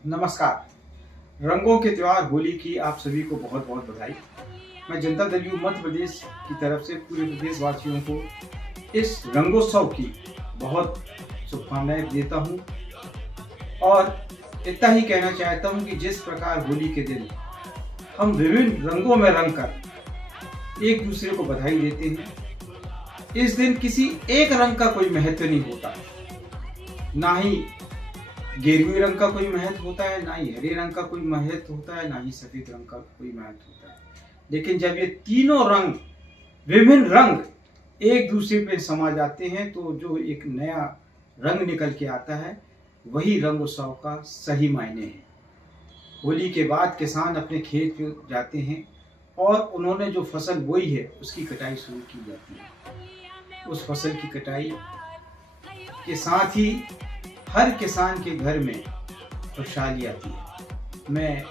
नमस्कार। रंगों के त्योहार होली की आप सभी को बहुत बहुत बधाई। मैं जनता दल यू मध्य प्रदेश की तरफ से पूरे प्रदेशवासियों को इस रंगोत्सव की बहुत शुभकामनाएं देता हूं और इतना ही कहना चाहता हूं कि जिस प्रकार होली के दिन हम विभिन्न रंगों में रंग कर एक दूसरे को बधाई देते हैं, इस दिन किसी एक रंग का कोई महत्व नहीं होता। ना ही गेरुए रंग का कोई महत्व होता है, ना ही हरे रंग का कोई महत्व होता है, ना ही सफेद रंग का कोई महत्व होता है। लेकिन जब ये तीनों रंग, विभिन्न रंग एक दूसरे पे समा जाते हैं तो जो एक नया रंग निकल के आता है, वही रंग उत्सव का सही मायने है। होली के बाद किसान अपने खेत पे जाते हैं और उन्होंने जो फसल बोई है उसकी कटाई शुरू की जाती है। उस फसल की कटाई के साथ ही हर किसान के घर में खुशहाली आती है। मैं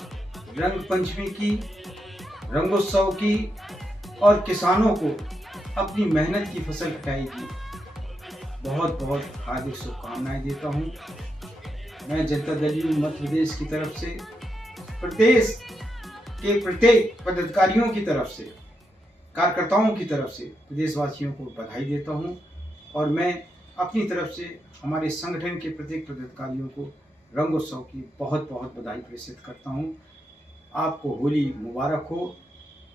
रंग पंचमी की, रंगोत्सव की और किसानों को अपनी मेहनत की फसल कटाई की बहुत बहुत हार्दिक शुभकामनाएं देता हूँ। मैं जनता दल यू मध्य प्रदेश की तरफ से प्रदेश के प्रत्येक पदाधिकारियों की तरफ से, कार्यकर्ताओं की तरफ से प्रदेशवासियों को बधाई देता हूँ और मैं अपनी तरफ से हमारे संगठन के प्रत्येक पदाधिकारियों को रंगोत्सव की बहुत बहुत बधाई प्रेषित करता हूँ। आपको होली मुबारक हो।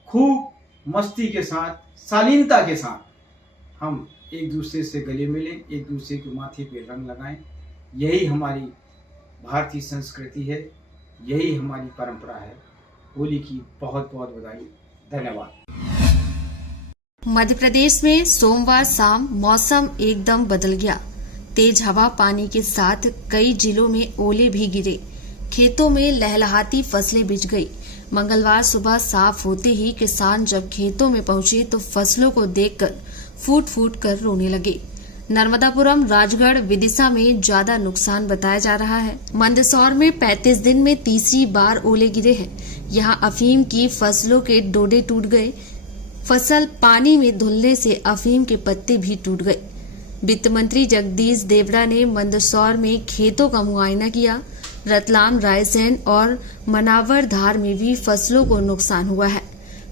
खूब मस्ती के साथ, शालीनता के साथ हम एक दूसरे से गले मिलें, एक दूसरे के माथे पे रंग लगाएं। यही हमारी भारतीय संस्कृति है, यही हमारी परंपरा है। होली की बहुत बहुत बधाई। धन्यवाद। मध्य प्रदेश में सोमवार शाम मौसम एकदम बदल गया। तेज हवा पानी के साथ कई जिलों में ओले भी गिरे। खेतों में लहलहाती फसलें बिछ गई। मंगलवार सुबह साफ होते ही किसान जब खेतों में पहुंचे तो फसलों को देखकर फूट फूट कर रोने लगे। नर्मदापुरम, राजगढ़, विदिशा में ज्यादा नुकसान बताया जा रहा है। मंदसौर में 35 दिन में तीसरी बार ओले गिरे हैं। यहाँ अफीम की फसलों के डोडे टूट गए। फसल पानी में धुलने से अफीम के पत्ते भी टूट गए। वित्त मंत्री जगदीश देवड़ा ने मंदसौर में खेतों का मुआयना किया। रतलाम, रायसेन और मनावर धार में भी फसलों को नुकसान हुआ है।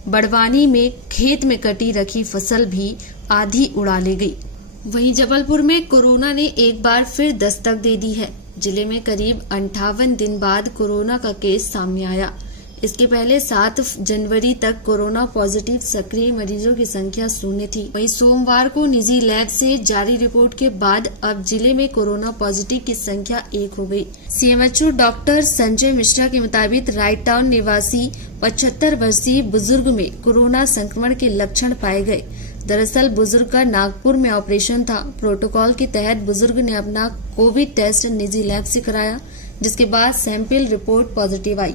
बड़वानी में खेत में कटी रखी फसल भी आधी उड़ा ले गई। वहीं जबलपुर में कोरोना ने एक बार फिर दस्तक दे दी है। जिले में करीब 58 दिन बाद कोरोना का केस सामने आया। इसके पहले 7 जनवरी तक कोरोना पॉजिटिव सक्रिय मरीजों की संख्या 0 थी। वहीं सोमवार को निजी लैब से जारी रिपोर्ट के बाद अब जिले में कोरोना पॉजिटिव की संख्या 1 हो गई। सीएमएचओ डॉक्टर संजय मिश्रा के मुताबिक राइट टाउन निवासी 75 वर्षीय बुजुर्ग में कोरोना संक्रमण के लक्षण पाए गए। दरअसल बुजुर्ग का नागपुर में ऑपरेशन था। प्रोटोकॉल के तहत बुजुर्ग ने अपना कोविड टेस्ट निजी लैब से कराया, जिसके बाद सैंपल रिपोर्ट पॉजिटिव आई।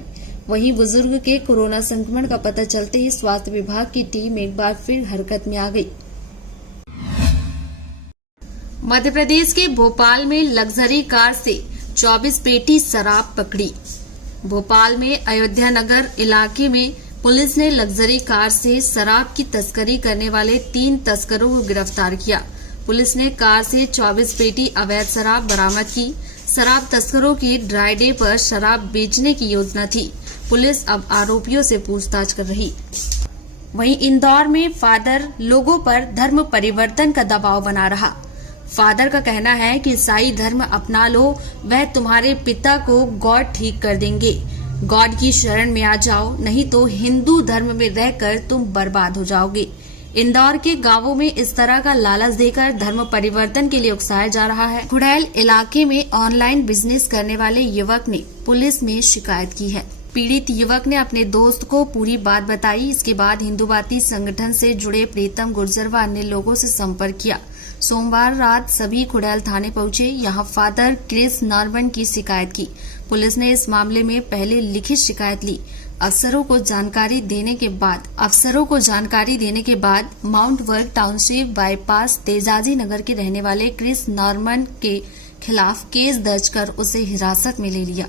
वहीं बुजुर्ग के कोरोना संक्रमण का पता चलते ही स्वास्थ्य विभाग की टीम एक बार फिर हरकत में आ गई। मध्य प्रदेश के भोपाल में लग्जरी कार से 24 पेटी शराब पकड़ी। भोपाल में अयोध्या नगर इलाके में पुलिस ने लग्जरी कार से शराब की तस्करी करने वाले 3 तस्करों को गिरफ्तार किया। पुलिस ने कार से 24 पेटी अवैध शराब बरामद की। शराब तस्करों की ड्राई डे पर शराब बेचने की योजना थी। पुलिस अब आरोपियों से पूछताछ कर रही। वहीं इंदौर में फादर लोगों पर धर्म परिवर्तन का दबाव बना रहा। फादर का कहना है कि ईसाई धर्म अपना लो, वह तुम्हारे पिता को गॉड ठीक कर देंगे। गॉड की शरण में आ जाओ, नहीं तो हिंदू धर्म में रहकर तुम बर्बाद हो जाओगे। इंदौर के गांवों में इस तरह का लालच देकर धर्म परिवर्तन के लिए उकसाया जा रहा है। खुड़ैल इलाके में ऑनलाइन बिजनेस करने वाले युवक ने पुलिस में शिकायत की है। पीड़ित युवक ने अपने दोस्त को पूरी बात बताई। इसके बाद हिंदूवादी संगठन से जुड़े प्रीतम गुर्जर व अन्य लोगों से संपर्क किया। सोमवार रात सभी खुड़ैल थाने पहुंचे। यहां फादर क्रिस नॉर्मन की शिकायत की। पुलिस ने इस मामले में पहले लिखित शिकायत ली। अफसरों को जानकारी देने के बाद mount work township bypass Tejaji Nagar के रहने वाले क्रिस नॉर्मन के खिलाफ केस दर्ज कर उसे हिरासत में ले लिया।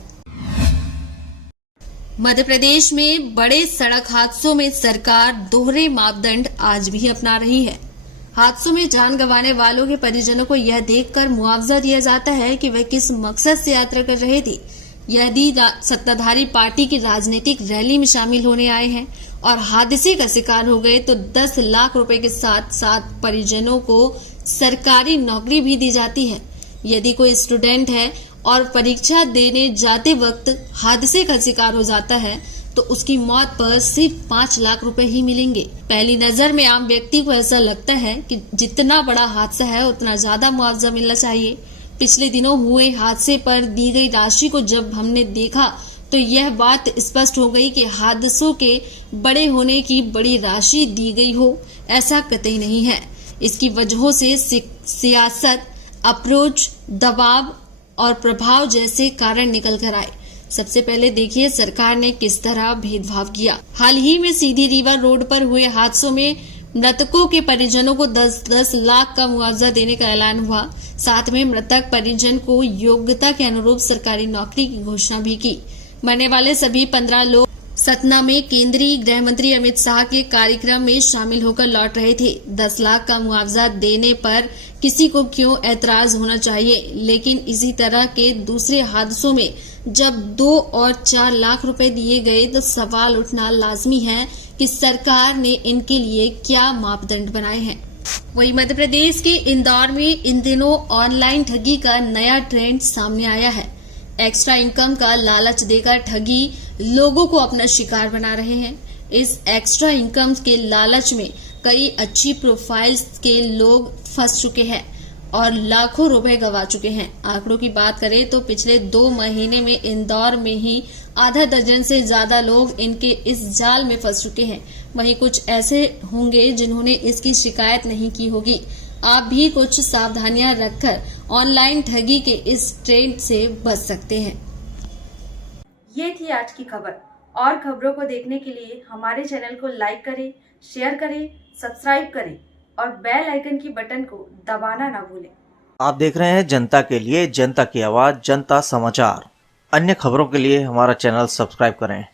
मध्य प्रदेश में बड़े सड़क हादसों में सरकार दोहरे मापदंड आज भी अपना रही है। हादसों में जान गंवाने वालों के परिजनों को यह देखकर मुआवजा दिया जाता है कि वे किस मकसद से यात्रा कर रहे थे। यदि सत्ताधारी पार्टी की राजनीतिक रैली में शामिल होने आए हैं और हादसे का शिकार हो गए तो 10 लाख रुपए के साथ साथ परिजनों को सरकारी नौकरी भी दी जाती है। यदि कोई स्टूडेंट है और परीक्षा देने जाते वक्त हादसे का शिकार हो जाता है तो उसकी मौत पर सिर्फ 5 लाख रुपए ही मिलेंगे। पहली नजर में आम व्यक्ति को ऐसा लगता है कि जितना बड़ा हादसा है उतना ज्यादा मुआवजा मिलना चाहिए। पिछले दिनों हुए हादसे पर दी गई राशि को जब हमने देखा तो यह बात स्पष्ट हो गई कि हादसों के बड़े होने की बड़ी राशि दी गई हो, ऐसा कतई नहीं है। इसकी वजहों से सियासत, अप्रोच, दबाव और प्रभाव जैसे कारण निकल कर आए। सबसे पहले देखिए सरकार ने किस तरह भेदभाव किया। हाल ही में सीधी रिवर रोड पर हुए हादसों में मृतकों के परिजनों को 10-10 लाख का मुआवजा देने का ऐलान हुआ। साथ में मृतक परिजन को योग्यता के अनुरूप सरकारी नौकरी की घोषणा भी की। मरने वाले सभी 15 लोग सतना में केंद्रीय गृह मंत्री अमित शाह के कार्यक्रम में शामिल होकर लौट रहे थे। 10 लाख का मुआवजा देने पर किसी को क्यों ऐतराज होना चाहिए, लेकिन इसी तरह के दूसरे हादसों में जब 2 और 4 लाख रुपए दिए गए तो सवाल उठना लाजमी है कि सरकार ने इनके लिए क्या मापदंड बनाए हैं। वहीं मध्य प्रदेश के इंदौर में इन दिनों ऑनलाइन ठगी का नया ट्रेंड सामने आया है। एक्स्ट्रा इनकम का लालच देकर ठगी लोगों को अपना शिकार बना रहे हैं। इस एक्स्ट्रा इनकम के लालच में कई अच्छी प्रोफाइल्स के लोग फंस चुके हैं और लाखों रुपए गंवा चुके हैं। आंकड़ों की बात करें तो पिछले 2 महीने में इंदौर में ही आधा दर्जन से ज्यादा लोग इनके इस जाल में फंस चुके हैं। वहीं कुछ ऐसे होंगे जिन्होंने इसकी शिकायत नहीं की होगी। आप भी कुछ सावधानियां रखकर ऑनलाइन ठगी के इस ट्रेंड से बच सकते हैं। ये थी आज की खबर। और खबरों को देखने के लिए हमारे चैनल को लाइक करें, शेयर करें, सब्सक्राइब करें और बेल आइकन की बटन को दबाना ना भूलें। आप देख रहे हैं जनता के लिए, जनता की आवाज, जनता समाचार। अन्य खबरों के लिए हमारा चैनल सब्सक्राइब करें।